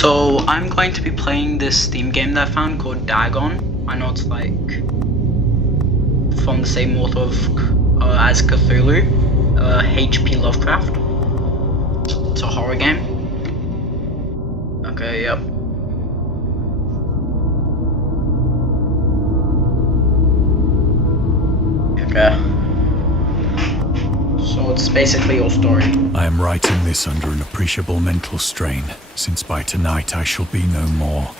So I'm going to be playing this Steam game that I found called Dagon. I know it's like from the same author of as Cthulhu, H.P. Lovecraft. It's a horror game. Okay, yep. Okay. So it's basically your story. I am writing this under an appreciable mental strain, since by tonight I shall be no more.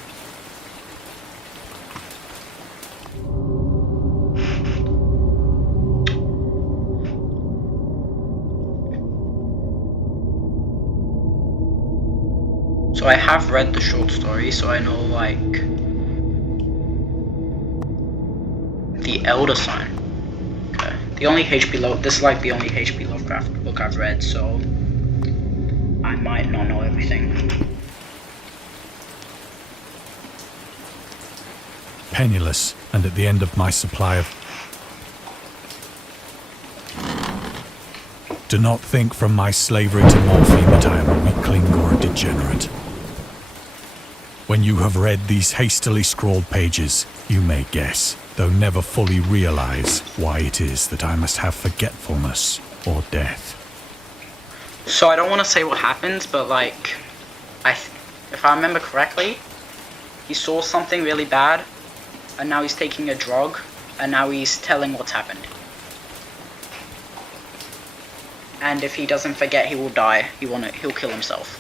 So I have read the short story, so I know like the Elder Sign. Okay. The only this is like the only H.P. Lovecraft book I've read, so I might not know everything. Penniless, and at the end of my supply of... Do not think from my slavery to morphine that I am a weakling or a degenerate. When you have read these hastily scrawled pages, you may guess, though never fully realize, why it is that I must have forgetfulness or death. So I don't want to say what happens, but like, if I remember correctly, he saw something really bad, and now he's taking a drug, and now he's telling what's happened. And if he doesn't forget, he will die. He'll kill himself.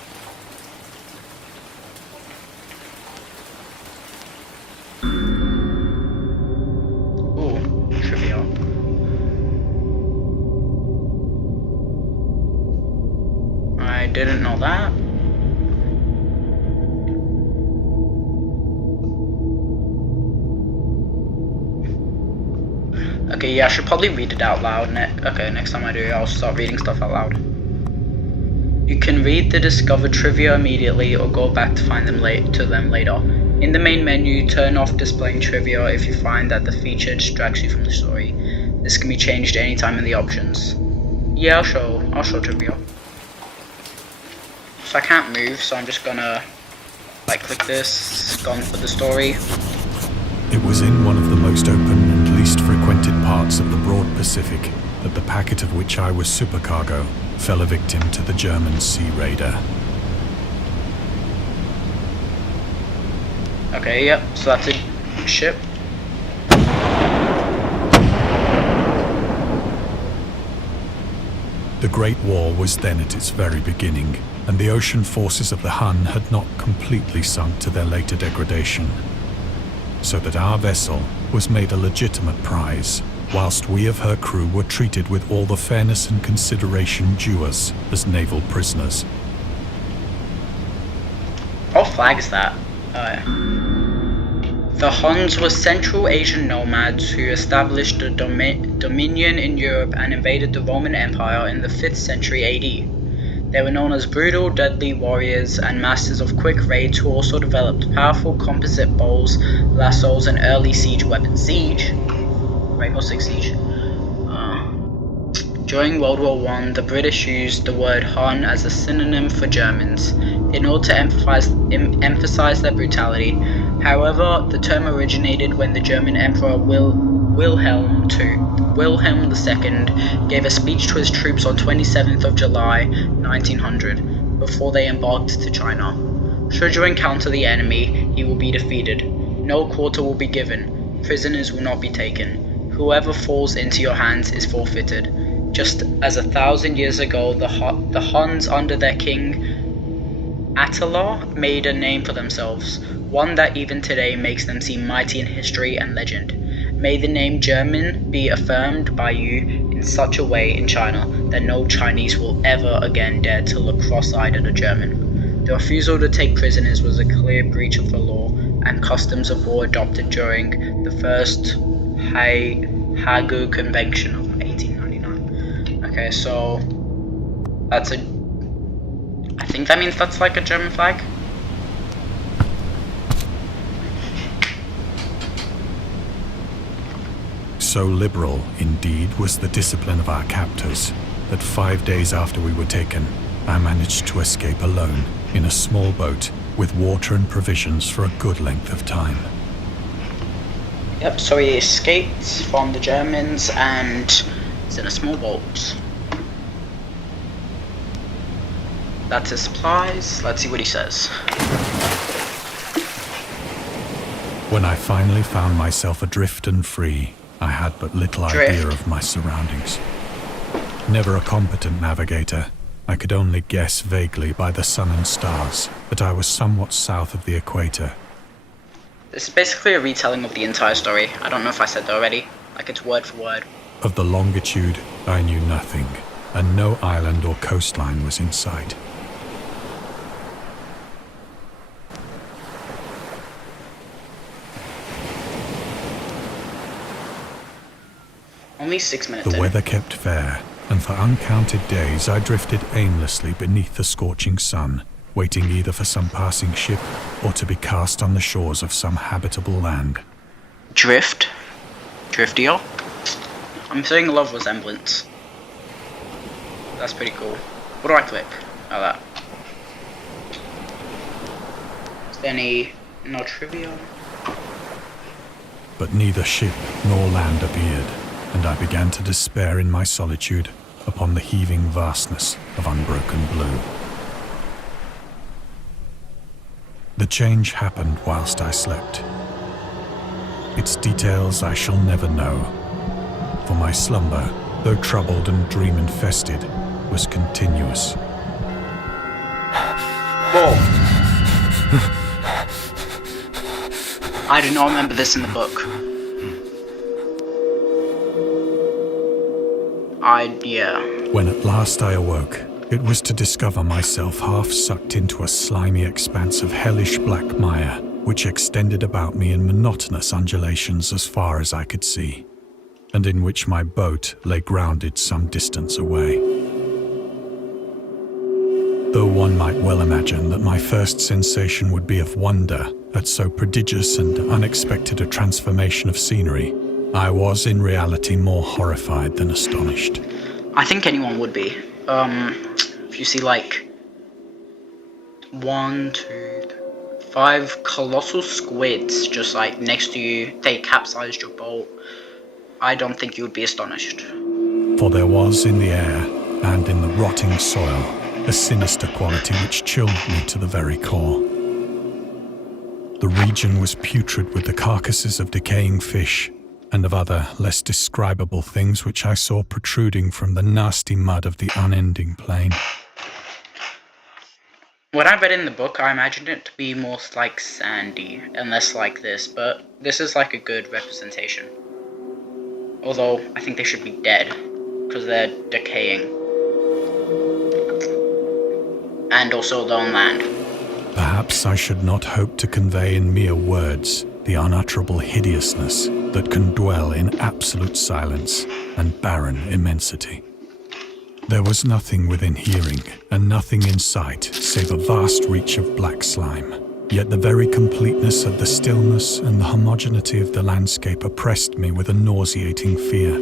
I didn't know that. Okay, yeah, I should probably read it out loud. Next time I do, I'll start reading stuff out loud. You can read the discovered trivia immediately or go back to find them later. In the main menu, turn off displaying trivia if you find that the feature distracts you from the story. This can be changed anytime in the options. Yeah, I'll show trivia. So I can't move, so I'm just gonna like click this, gone for the story. It was in one of the most open and least frequented parts of the broad Pacific that the packet of which I was supercargo fell a victim to the German sea raider. Okay, yep, so that's a ship. The Great War was then at its very beginning, and the ocean forces of the Hun had not completely sunk to their later degradation, so that our vessel was made a legitimate prize, whilst we of her crew were treated with all the fairness and consideration due us as naval prisoners. What flag is that? The Huns were Central Asian nomads who established a dominion in Europe and invaded the Roman Empire in the 5th century AD. They were known as brutal, deadly warriors and masters of quick raids who also developed powerful composite bows, lassos, and early siege weapons. Rainbow Six Siege. During World War I, the British used the word Hun as a synonym for Germans in order to emphasize their brutality. However, the term originated when the German Emperor Wilhelm II gave a speech to his troops on 27th of July 1900 before they embarked to China. Should you encounter the enemy, he will be defeated. No quarter will be given. Prisoners will not be taken. Whoever falls into your hands is forfeited. Just as 1,000 years ago, the Huns under their king Attila made a name for themselves, one that even today makes them seem mighty in history and legend. May the name German be affirmed by you in such a way in China that no Chinese will ever again dare to look cross-eyed at a German. The refusal to take prisoners was a clear breach of the law and customs of war adopted during the First Hague Convention of 1899. Okay, so that's I think that means that's like a German flag. So liberal, indeed, was the discipline of our captors, that 5 days after we were taken, I managed to escape alone in a small boat with water and provisions for a good length of time. Yep, so he escaped from the Germans and is in a small boat. That's his supplies. Let's see what he says. When I finally found myself adrift and free, I had but little idea of my surroundings. Never a competent navigator, I could only guess vaguely by the sun and stars that I was somewhat south of the equator. This is basically a retelling of the entire story. I don't know if I said that already. Like, it's word for word. Of the longitude, I knew nothing, and no island or coastline was in sight. Only 6 minutes The in. weather kept fair, and for uncounted days I drifted aimlessly beneath the scorching sun, waiting either for some passing ship or to be cast on the shores of some habitable land. Drift? Driftier? I'm seeing a lot of resemblance. That's pretty cool. What do I click? Oh, that. Is there any... no trivia? But neither ship nor land appeared, and I began to despair in my solitude upon the heaving vastness of unbroken blue. The change happened whilst I slept. Its details I shall never know, for my slumber, though troubled and dream-infested, was continuous. Whoa! I do not remember this in the book. Yeah. When at last I awoke, it was to discover myself half sucked into a slimy expanse of hellish black mire, which extended about me in monotonous undulations as far as I could see, and in which my boat lay grounded some distance away. Though one might well imagine that my first sensation would be of wonder at so prodigious and unexpected a transformation of scenery, I was in reality more horrified than astonished. I think anyone would be. If you see like 1, 2, 5 colossal squids just like next to you, they capsized your boat, I don't think you would be astonished. For there was in the air and in the rotting soil a sinister quality which chilled me to the very core. The region was putrid with the carcasses of decaying fish and of other less describable things which I saw protruding from the nasty mud of the unending plain. When I read in the book, I imagined it to be more like sandy and less like this, but this is like a good representation. Although, I think they should be dead, because they're decaying. And also they're on land. Perhaps I should not hope to convey in mere words the unutterable hideousness that can dwell in absolute silence and barren immensity. There was nothing within hearing and nothing in sight save a vast reach of black slime, yet the very completeness of the stillness and the homogeneity of the landscape oppressed me with a nauseating fear.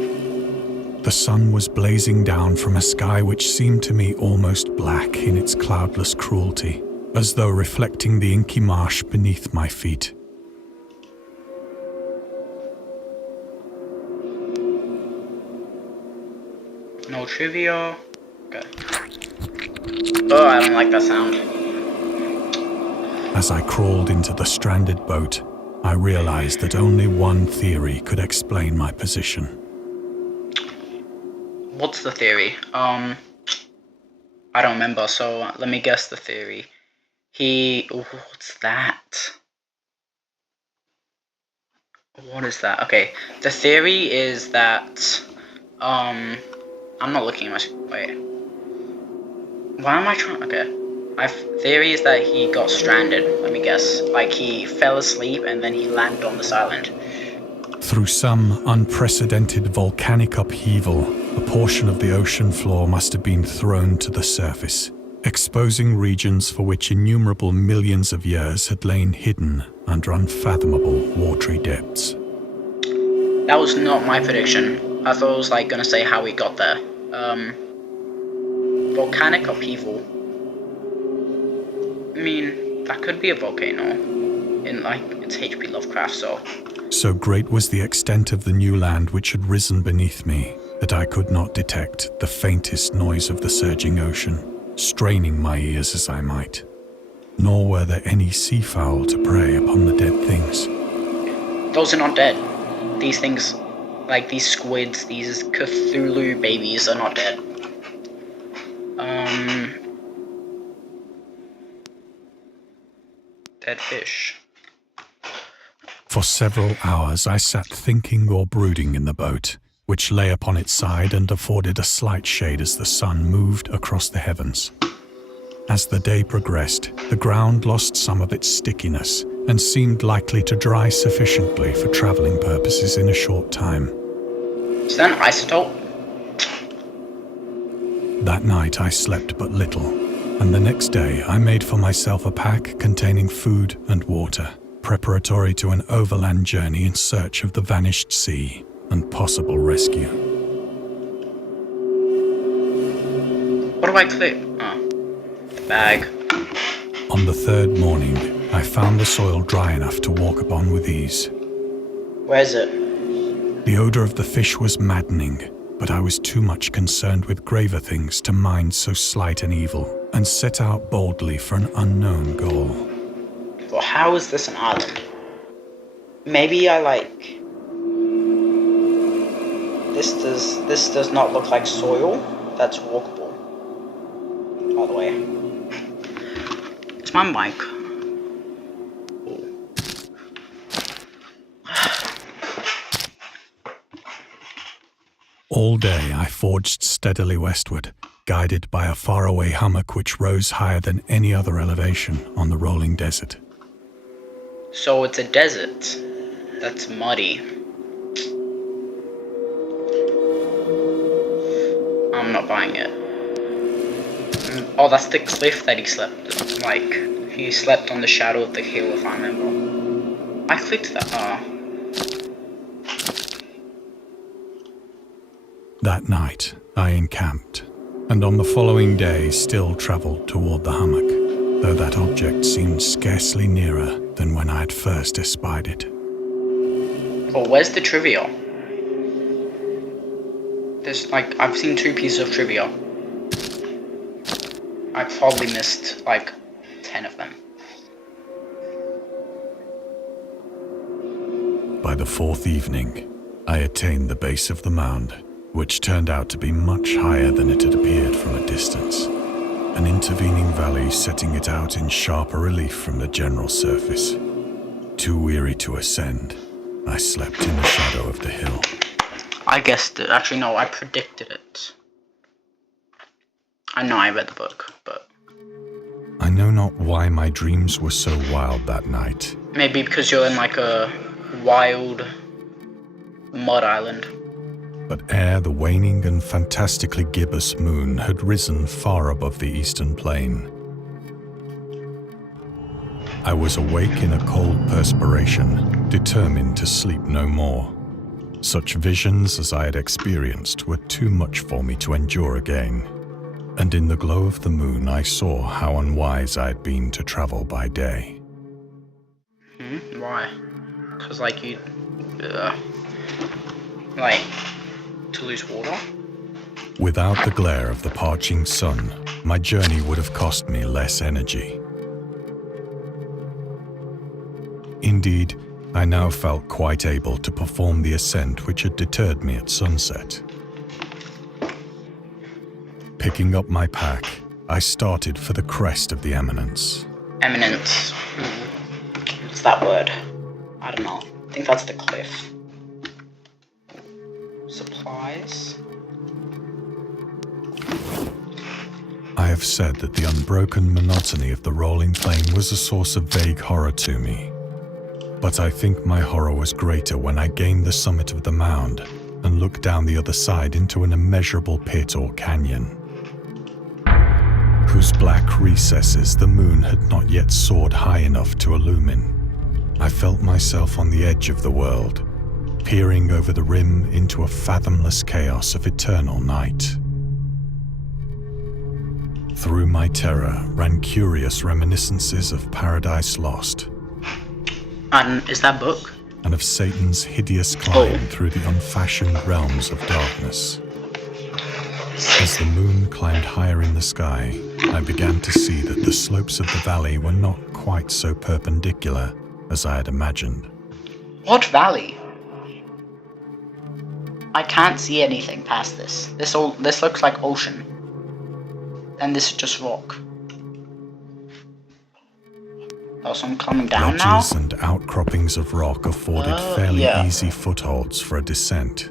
The sun was blazing down from a sky which seemed to me almost black in its cloudless cruelty, as though reflecting the inky marsh beneath my feet. No trivia. Okay. Oh, I don't like that sound. As I crawled into the stranded boat, I realized that only one theory could explain my position. What's the theory? I don't remember, so let me guess the theory. What's that? What is that? Okay, the theory is that, I'm not looking at my, wait. Why am I trying, okay. My theory is that he got stranded, let me guess. Like, he fell asleep and then he landed on this island. Through some unprecedented volcanic upheaval, a portion of the ocean floor must have been thrown to the surface, exposing regions for which innumerable millions of years had lain hidden under unfathomable watery depths. That was not my prediction. I thought it was like gonna say how we got there. Volcanic upheaval. I mean, that could be a volcano in, like, it's H.P. Lovecraft, so... So great was the extent of the new land which had risen beneath me that I could not detect the faintest noise of the surging ocean, straining my ears as I might. Nor were there any seafowl to prey upon the dead things. Those are not dead. These things, like these squids, these Cthulhu babies are not dead. Dead fish. For several hours I sat thinking or brooding in the boat, which lay upon its side and afforded a slight shade as the sun moved across the heavens. As the day progressed, the ground lost some of its stickiness and seemed likely to dry sufficiently for traveling purposes in a short time. Is that an isotope? That night I slept but little, and the next day I made for myself a pack containing food and water, preparatory to an overland journey in search of the vanished sea and possible rescue. What do I click? Oh, the bag. On the third morning, I found the soil dry enough to walk upon with ease. Where is it? The odor of the fish was maddening, but I was too much concerned with graver things to mind so slight an evil, and set out boldly for an unknown goal. Well, how is this an island? Maybe I like... This does not look like soil. That's walkable. All the way. It's my mic. All day I forged steadily westward, guided by a faraway hummock which rose higher than any other elevation on the rolling desert. So it's a desert. That's muddy. I'm not buying it. Oh, that's the cliff that he slept. Like, he slept on the shadow of the hill, if I remember. I clicked that. That night, I encamped, and on the following day still travelled toward the hummock, though that object seemed scarcely nearer than when I had first espied it. Oh, where's the trivia? There's, like, I've seen 2 pieces of trivia. I probably missed, like, 10 of them. By the 4th evening, I attained the base of the mound, which turned out to be much higher than it had appeared from a distance, an intervening valley setting it out in sharper relief from the general surface. Too weary to ascend, I slept in the shadow of the hill. I guessed it. Actually, no, I predicted it. I know I read the book, but... I know not why my dreams were so wild that night. Maybe because you're in, like, a wild mud island. But ere the waning and fantastically gibbous moon had risen far above the eastern plain, I was awake in a cold perspiration, determined to sleep no more. Such visions as I had experienced were too much for me to endure again, and in the glow of the moon I saw how unwise I had been to travel by day. Why? Because, like, you... like... to lose water? Without the glare of the parching sun, my journey would have cost me less energy. Indeed, I now felt quite able to perform the ascent which had deterred me at sunset. Picking up my pack, I started for the crest of the eminence. Eminence. What's that word? I don't know. I think that's the cliff. Supplies? I have said that the unbroken monotony of the rolling plain was a source of vague horror to me. But I think my horror was greater when I gained the summit of the mound and looked down the other side into an immeasurable pit or canyon, whose black recesses the moon had not yet soared high enough to illumine. I felt myself on the edge of the world, peering over the rim into a fathomless chaos of eternal night. Through my terror ran curious reminiscences of Paradise Lost. And is that book? And of Satan's hideous climb through the unfashioned realms of darkness. As the moon climbed higher in the sky, I began to see that the slopes of the valley were not quite so perpendicular as I had imagined. What valley? I can't see anything past this. This looks like ocean. And this is just rock. Oh, so I'm climbing down now? Ledges and outcroppings of rock afforded fairly easy footholds for a descent.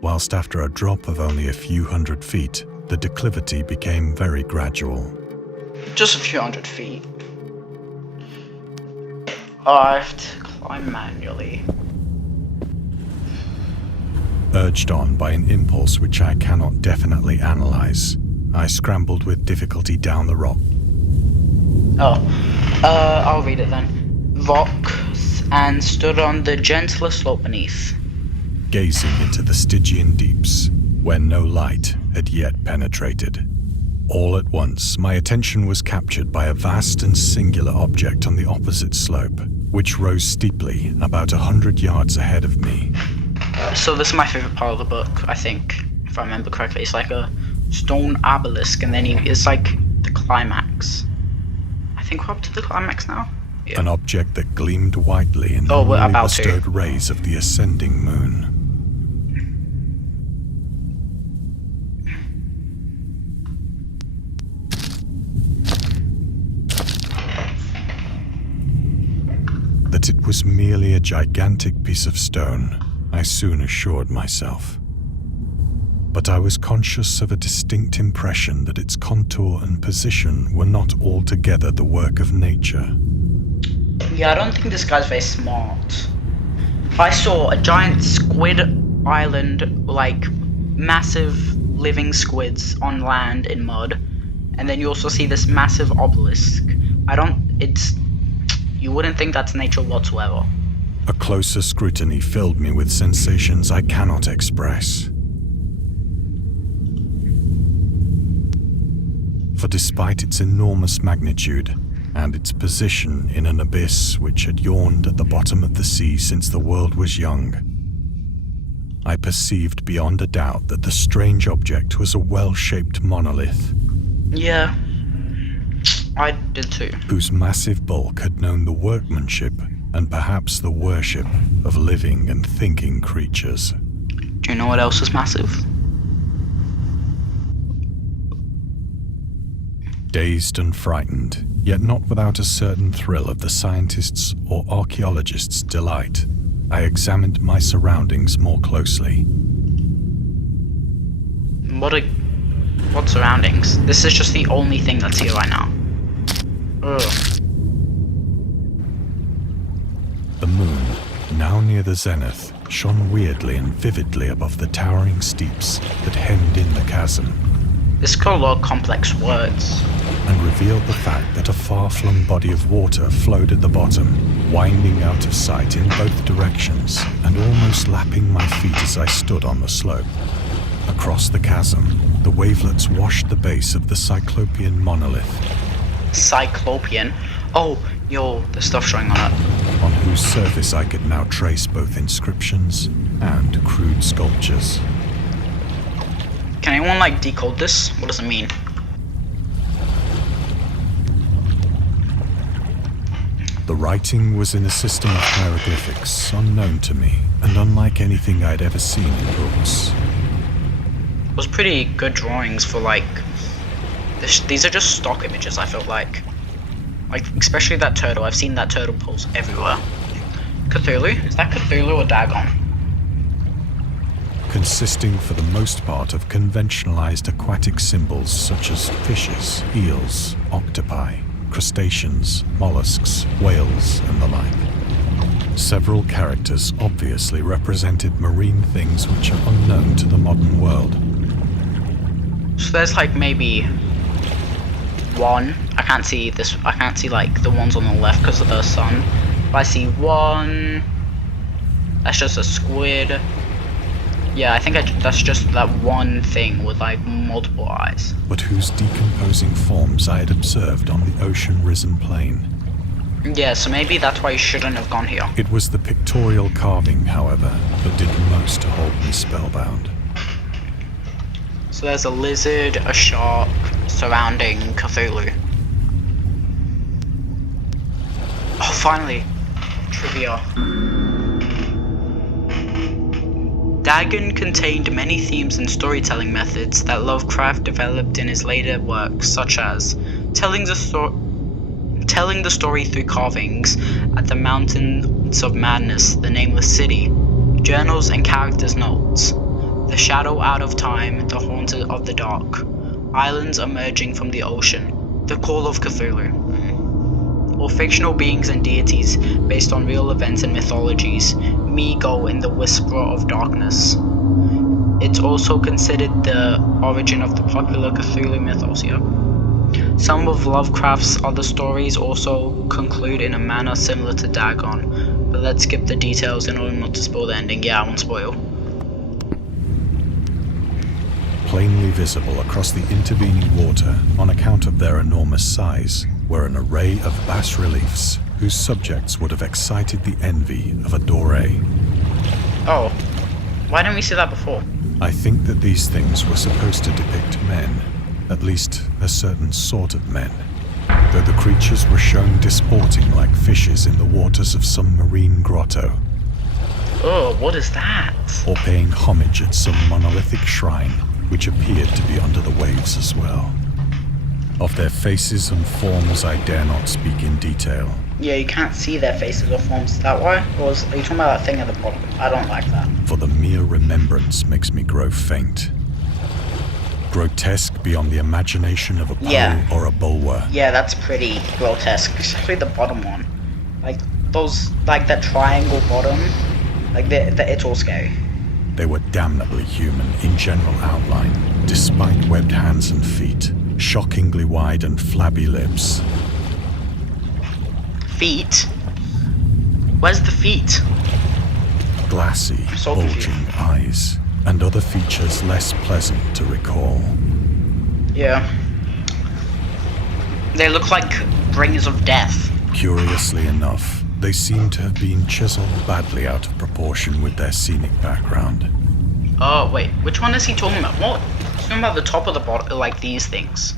Whilst after a drop of only a few hundred feet, the declivity became very gradual. Just a few hundred feet. Oh, I have to climb manually. Urged on by an impulse which I cannot definitely analyze, I scrambled with difficulty down the rock. I'll read it then. Rocks and stood on the gentler slope beneath. Gazing into the Stygian deeps, where no light had yet penetrated. All at once, my attention was captured by a vast and singular object on the opposite slope, which rose steeply about 100 yards ahead of me. So this is my favorite part of the book, I think, if I remember correctly. It's like a stone obelisk, and then it's like the climax. I think we're up to the climax now. Yeah. An object that gleamed whitely in the newly bestowed rays of the ascending moon. That it was merely a gigantic piece of stone, I soon assured myself. But I was conscious of a distinct impression that its contour and position were not altogether the work of nature. Yeah, I don't think this guy's very smart. I saw a giant squid island, like massive living squids on land in mud, and then you also see this massive obelisk. You wouldn't think that's nature whatsoever. A closer scrutiny filled me with sensations I cannot express. For despite its enormous magnitude, and its position in an abyss which had yawned at the bottom of the sea since the world was young, I perceived beyond a doubt that the strange object was a well-shaped monolith. Yeah, I did too. Whose massive bulk had known the workmanship and perhaps the worship of living and thinking creatures. Do you know what else is massive? Dazed and frightened, yet not without a certain thrill of the scientist's or archaeologist's delight, I examined my surroundings more closely. What surroundings? This is just the only thing that's here right now. Ugh. The moon, now near the zenith, shone weirdly and vividly above the towering steeps that hemmed in the chasm. This got a lot of complex words. And revealed the fact that a far-flung body of water flowed at the bottom, winding out of sight in both directions and almost lapping my feet as I stood on the slope. Across the chasm, the wavelets washed the base of the Cyclopean monolith. Cyclopean? Oh, yo, there's stuff showing on it. On whose surface I could now trace both inscriptions and crude sculptures. Can anyone, decode this? What does it mean? The writing was in a system of hieroglyphics unknown to me and unlike anything I'd ever seen in books. It was pretty good drawings for, these are just stock images, I felt like. Especially that turtle. I've seen that turtle pose everywhere. Cthulhu? Is that Cthulhu or Dagon? Consisting for the most part of conventionalized aquatic symbols such as fishes, eels, octopi, crustaceans, mollusks, whales, and the like. Several characters obviously represented marine things which are unknown to the modern world. So there's maybe one. I can't see the ones on the left because of the sun. But I see one. That's just a squid. Yeah, I think that's just that one thing with like multiple eyes. but whose decomposing forms I had observed on the ocean-risen plain. Yeah, so maybe that's why you shouldn't have gone here. It was the pictorial carving, however, that did most to hold me spellbound. So there's a lizard, a shark surrounding Cthulhu. Oh, finally! Trivia. Dagon contained many themes and storytelling methods that Lovecraft developed in his later works, such as telling the story through carvings at the Mountains of Madness, the Nameless City, journals and characters' notes, the shadow out of time, the haunted of the dark, islands emerging from the ocean, the call of Cthulhu, or fictional beings and deities based on real events and mythologies, Mi-Go in the Whisperer of Darkness. It's also considered the origin of the popular Cthulhu mythos here. Some of Lovecraft's other stories also conclude in a manner similar to Dagon, but let's skip the details in order not to spoil the ending. Yeah, I won't spoil. Plainly visible across the intervening water, on account of their enormous size, were an array of bas-reliefs whose subjects would have excited the envy of a doré. Oh, why didn't we see that before? I think that these things were supposed to depict men, at least a certain sort of men, though the creatures were shown disporting like fishes in the waters of some marine grotto, Oh, what is that? or paying homage at some monolithic shrine which appeared to be under the waves as well. Of their faces and forms I dare not speak in detail. Yeah, you can't see their faces or forms that way. Or are you talking about that thing at the bottom? I don't like that. For the mere remembrance makes me grow faint. Grotesque beyond the imagination of a Yeah. Poe or a Bulwer. Yeah, that's pretty grotesque, especially the bottom one. Like those, like that triangle bottom. Like it's all scary. They were damnably human in general outline, despite webbed hands and feet, shockingly wide and flabby lips. Feet? Where's the feet? Glassy, So bulging eyes, and other features less pleasant to recall. Yeah. They look like bringers of death. Curiously enough, they seem to have been chiseled badly out of proportion with their scenic background. Oh, wait, which one is he talking about? What? He's talking about the top of the bottom, like these things.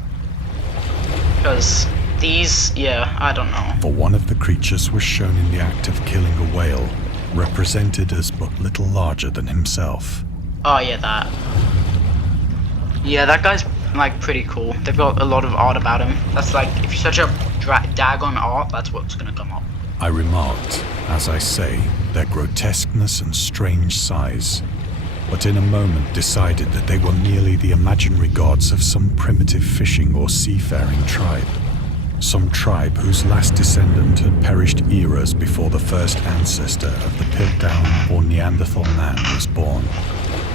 Because these, yeah, I don't know. For one of the creatures was shown in the act of killing a whale, represented as but little larger than himself. Oh, yeah, that. Yeah, that guy's, like, pretty cool. They've got a lot of art about him. That's like, if you search up Dagon art, that's what's gonna come up. I remarked, as I say, their grotesqueness and strange size, but in a moment decided that they were merely the imaginary gods of some primitive fishing or seafaring tribe. Some tribe whose last descendant had perished eras before the first ancestor of the Piltdown or Neanderthal man was born.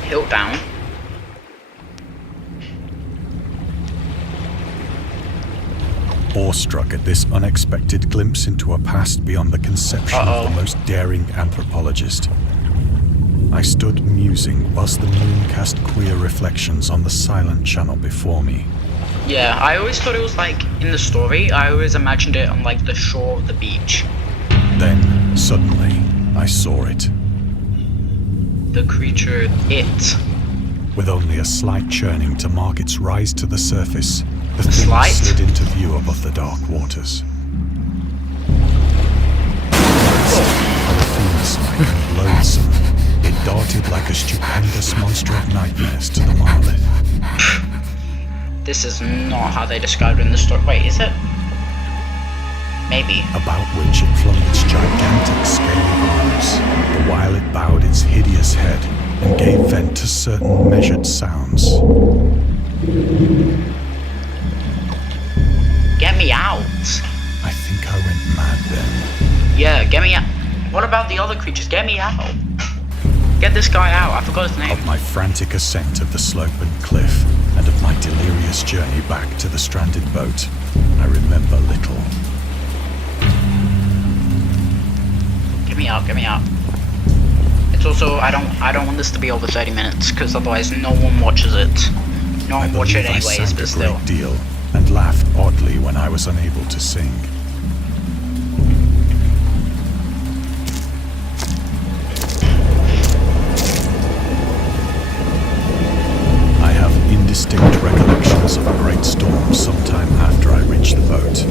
Piltdown? Awestruck at this unexpected glimpse into a past beyond the conception of the most daring anthropologist, I stood musing whilst the moon cast queer reflections on the silent channel before me. Yeah, I always thought it was like, in the story, I always imagined it on like the shore of the beach. Then, suddenly, I saw it. The creature, it. With only a slight churning to mark its rise to the surface, the thing Slight? slid into view above the dark waters. Fiend-like and loathsome, it darted like a stupendous monster of nightmares to the monolith. This is not how they described it in the story. Wait, is it? Maybe. About which it flung its gigantic scaly arms, the while it bowed its hideous head and gave vent to certain measured sounds. Get me out. I think I went mad then. Yeah, get me out. What about the other creatures? Get me out. Get this guy out. I forgot his name. Of my frantic ascent of the slope and cliff, and of my delirious journey back to the stranded boat, I remember little. Get me out. Get me out. It's also, I don't want this to be over 30 minutes, because otherwise no one watches it. No one watches it anyways, I sang but a still. great deal and laughed oddly when I was unable to sing. I have indistinct recollections of a great storm sometime after I reached the boat.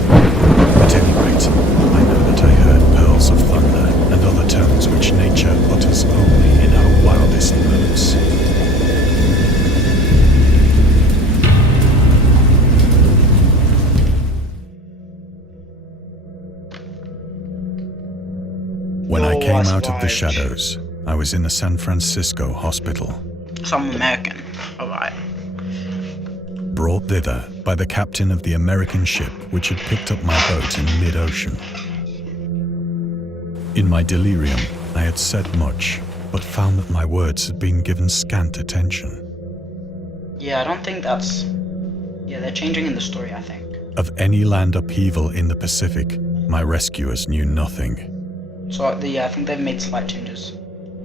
At any rate, I know that I heard pearls of thunder and other tones which nature utters only in her wildest moods. When I came out of the shadows, I was in a San Francisco hospital. So I'm American. Alright. Brought thither by the captain of the American ship which had picked up my boat in mid-ocean. In my delirium, I had said much, but found that my words had been given scant attention. Yeah, I don't think that's... Yeah, they're changing in the story, I think. Of any land upheaval in the Pacific, my rescuers knew nothing. So, yeah, I think they've made slight changes.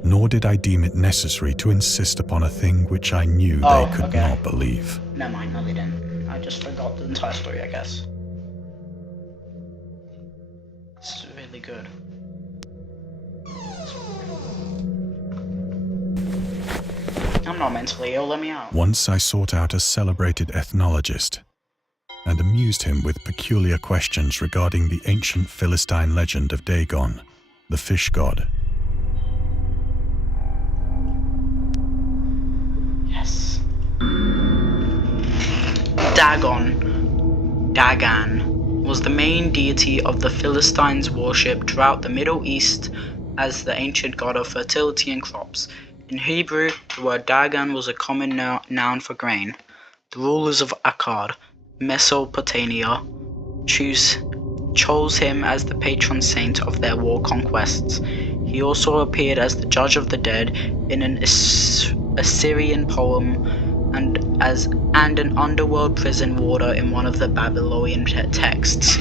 Nor did I deem it necessary to insist upon a thing which I knew they could not believe. Never mind, no they didn't. I just forgot the entire story, I guess. It's really good. I'm not mentally ill, let me out. Once I sought out a celebrated ethnologist and amused him with peculiar questions regarding the ancient Philistine legend of Dagon, the fish god. Yes. Dagon was the main deity of the Philistines worshipped throughout the Middle East as the ancient god of fertility and crops. In Hebrew, the word Dagon was a common noun for grain. The rulers of Akkad, Mesopotamia, chose him as the patron saint of their war conquests. He also appeared as the judge of the dead in an Assyrian poem and an underworld prison warder in one of the Babylonian texts.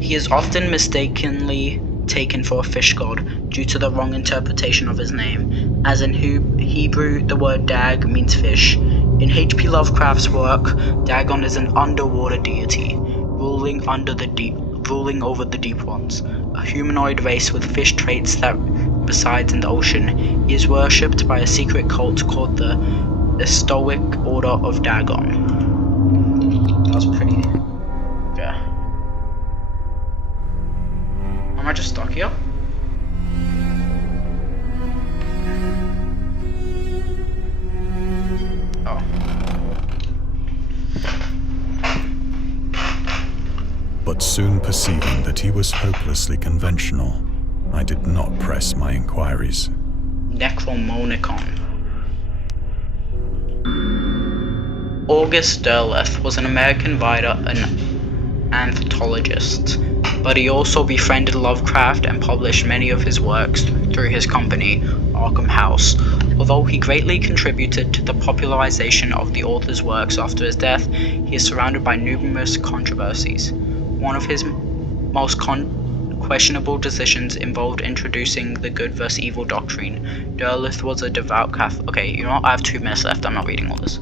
He is often mistakenly taken for a fish god due to the wrong interpretation of his name, as in Hebrew the word dag means fish. In H.P. Lovecraft's work, Dagon is an underwater deity, ruling over the deep ones, a humanoid race with fish traits that resides in the ocean. He is worshipped by a secret cult called the Stoic Order of Dagon. That was pretty... yeah. Am I just stuck here? Oh. But soon perceiving that he was hopelessly conventional, I did not press my inquiries. Necromonicon. August Derleth was an American writer and anthropologist, but he also befriended Lovecraft and published many of his works through his company, Arkham House. Although he greatly contributed to the popularization of the author's works after his death, he is surrounded by numerous controversies. One of his most questionable decisions involved introducing the good versus evil doctrine. Derleth was a devout Catholic. Okay, you know what? I have 2 minutes left. I'm not reading all this.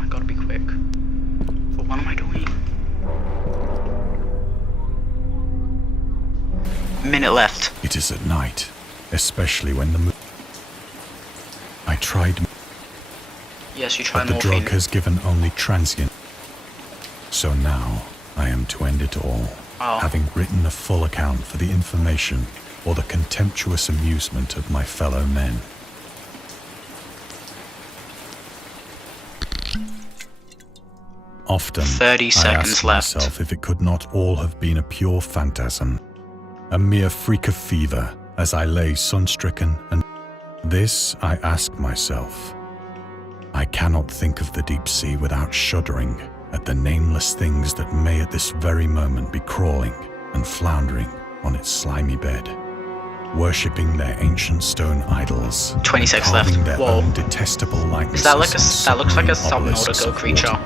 I gotta be quick. But what am I doing? Minute left. It is at night, especially when the moon... I tried... Yes, you tried but the morphine. drug has given only transient. So now, I am to end it all, having written a full account for the information or the contemptuous amusement of my fellow men. Often, 30 seconds I ask left. myself if it could not all have been a pure phantasm, a mere freak of fever, as I lay sun-stricken, and this I ask myself. I cannot think of the deep sea without shuddering at the nameless things that may at this very moment be crawling and floundering on its slimy bed. worshipping their ancient stone idols, 26 carving left. their Whoa. own detestable likenesses. Is that like a? on That looks like a submarine obelisks Subnautica of creature. water.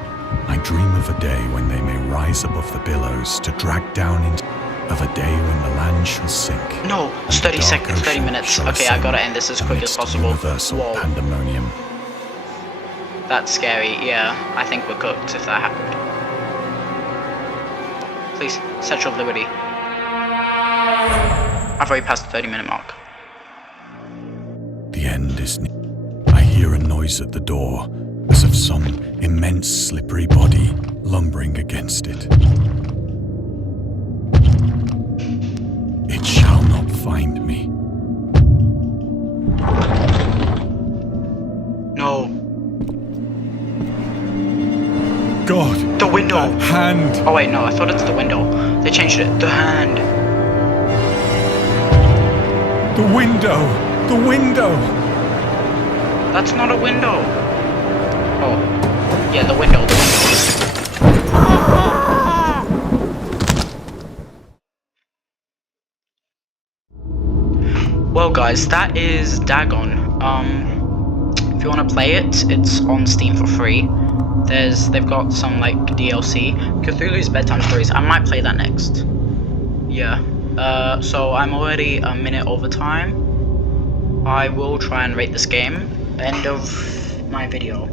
I dream of a day when they may rise above the billows to drag down into. Of a day when the land shall sink. No, it's 30 seconds, 30 minutes. Okay, I gotta end this as quick as possible. Universal Whoa. pandemonium. That's scary. Yeah, I think we're cooked if that happened. Please, Statue of Liberty. I've already passed the 30-minute mark. The end is near. I hear a noise at the door, as of some immense slippery body lumbering against it. It shall not find me. No. God! The window! That hand! Oh wait, no, I thought it's the window. They changed it. The hand. The window! The window! That's not a window. Oh. Yeah, the window, the window. Well guys, that is Dagon. If you want to play it, it's on Steam for free. They've got some like DLC. Cthulhu's Bedtime Stories. I might play that next. Yeah. So I'm already a minute over time. I will try and rate this game. End of my video.